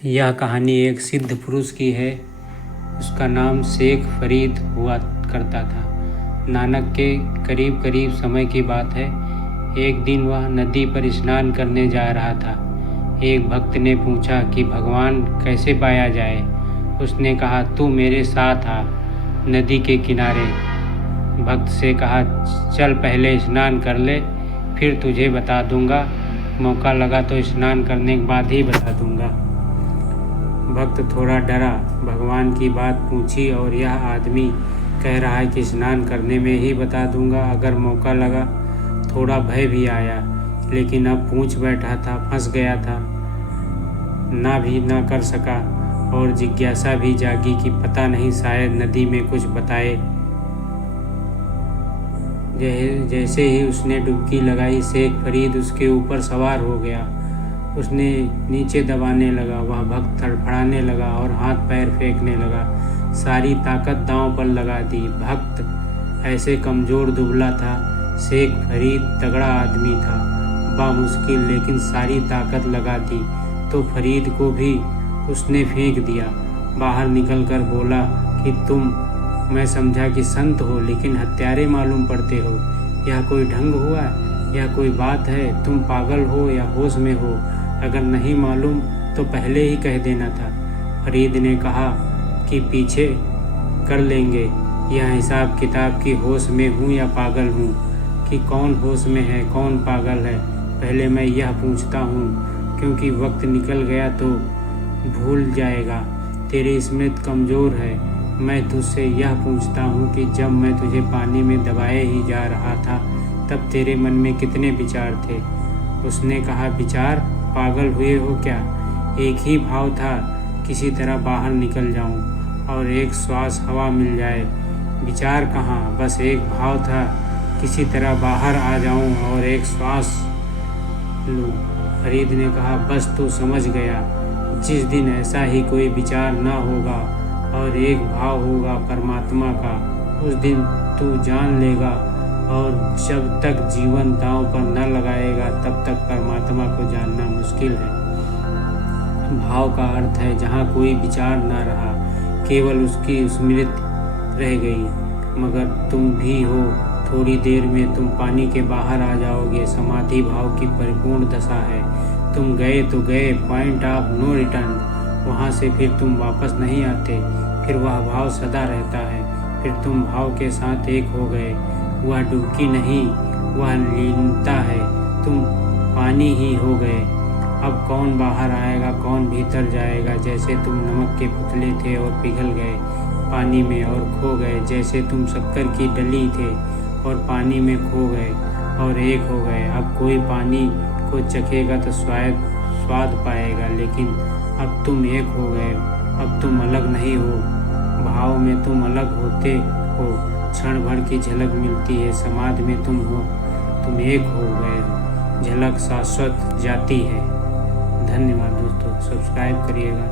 यह कहानी एक सिद्ध पुरुष की है। उसका नाम शेख फरीद हुआ करता था। नानक के करीब करीब समय की बात है। एक दिन वह नदी पर स्नान करने जा रहा था। एक भक्त ने पूछा कि भगवान कैसे पाया जाए। उसने कहा, तू मेरे साथ आ नदी के किनारे। भक्त से कहा, चल पहले स्नान कर ले, फिर तुझे बता दूंगा। मौका लगा तो स्नान करने के बाद ही बता दूंगा। भक्त थोड़ा डरा, भगवान की बात पूछी और यह आदमी कह रहा है कि स्नान करने में ही बता दूंगा अगर मौका लगा। थोड़ा भय भी आया, लेकिन अब पूछ बैठा था, फंस गया था, ना भी ना कर सका। और जिज्ञासा भी जागी कि पता नहीं शायद नदी में कुछ बताए। जैसे ही उसने डुबकी लगाई, शेख फरीद उसके ऊपर सवार हो गया। उसने नीचे दबाने लगा। वह भक्त तड़फड़ाने लगा और हाथ पैर फेंकने लगा। सारी ताकत दांव पर लगा दी। भक्त ऐसे कमज़ोर दुबला था। शेख फरीद तगड़ा आदमी था, बामुश्किल, लेकिन सारी ताकत लगा दी तो फरीद को भी उसने फेंक दिया। बाहर निकलकर बोला कि मैं समझा कि संत हो, लेकिन हत्यारे मालूम पड़ते हो। यह कोई ढंग हुआ? यह कोई बात है? तुम पागल हो या होश में हो? अगर नहीं मालूम तो पहले ही कह देना था। फरीद ने कहा कि पीछे कर लेंगे यह हिसाब किताब कि होश में हूँ या पागल हूँ, कि कौन होश में है कौन पागल है। पहले मैं यह पूछता हूँ, क्योंकि वक्त निकल गया तो भूल जाएगा। तेरी स्मृति कमज़ोर है। मैं तुझसे यह पूछता हूँ कि जब मैं तुझे पानी में दबाए ही जा रहा था तब तेरे मन में कितने विचार थे? उसने कहा, विचार? पागल हुए हो क्या? एक ही भाव था, किसी तरह बाहर निकल जाऊं और एक श्वास हवा मिल जाए। विचार कहाँ, बस एक भाव था, किसी तरह बाहर आ जाऊं और एक श्वास लूं। फरीद ने कहा, बस तू समझ गया। जिस दिन ऐसा ही कोई विचार ना होगा और एक भाव होगा परमात्मा का, उस दिन तू जान लेगा। और जब तक जीवन दांव पर न लगाएगा तब तक परमात्मा को जानना मुश्किल है। भाव का अर्थ है जहाँ कोई विचार न रहा, केवल उसकी स्मृति रह गई। मगर तुम भी हो, थोड़ी देर में तुम पानी के बाहर आ जाओगे। समाधि भाव की परिपूर्ण दशा है। तुम गए तो गए, पॉइंट ऑफ नो रिटर्न। वहाँ से फिर तुम वापस नहीं आते। फिर वह भाव सदा रहता है। फिर तुम भाव के साथ एक हो गए। वह डुबकी नहीं, वह लीनता है। तुम पानी ही हो गए। अब कौन बाहर आएगा, कौन भीतर जाएगा? जैसे तुम नमक के पुतले थे और पिघल गए पानी में और खो गए। जैसे तुम शक्कर की डली थे और पानी में खो गए और एक हो गए। अब कोई पानी को चखेगा तो शायद स्वाद पाएगा, लेकिन अब तुम एक हो गए। अब तुम अलग नहीं हो। भाव में तुम अलग होते हो, क्षण भर की झलक मिलती है। समाधि में तुम हो, तुम एक हो गए हो। झलक शाश्वत जाती है। धन्यवाद दोस्तों, सब्सक्राइब करिएगा।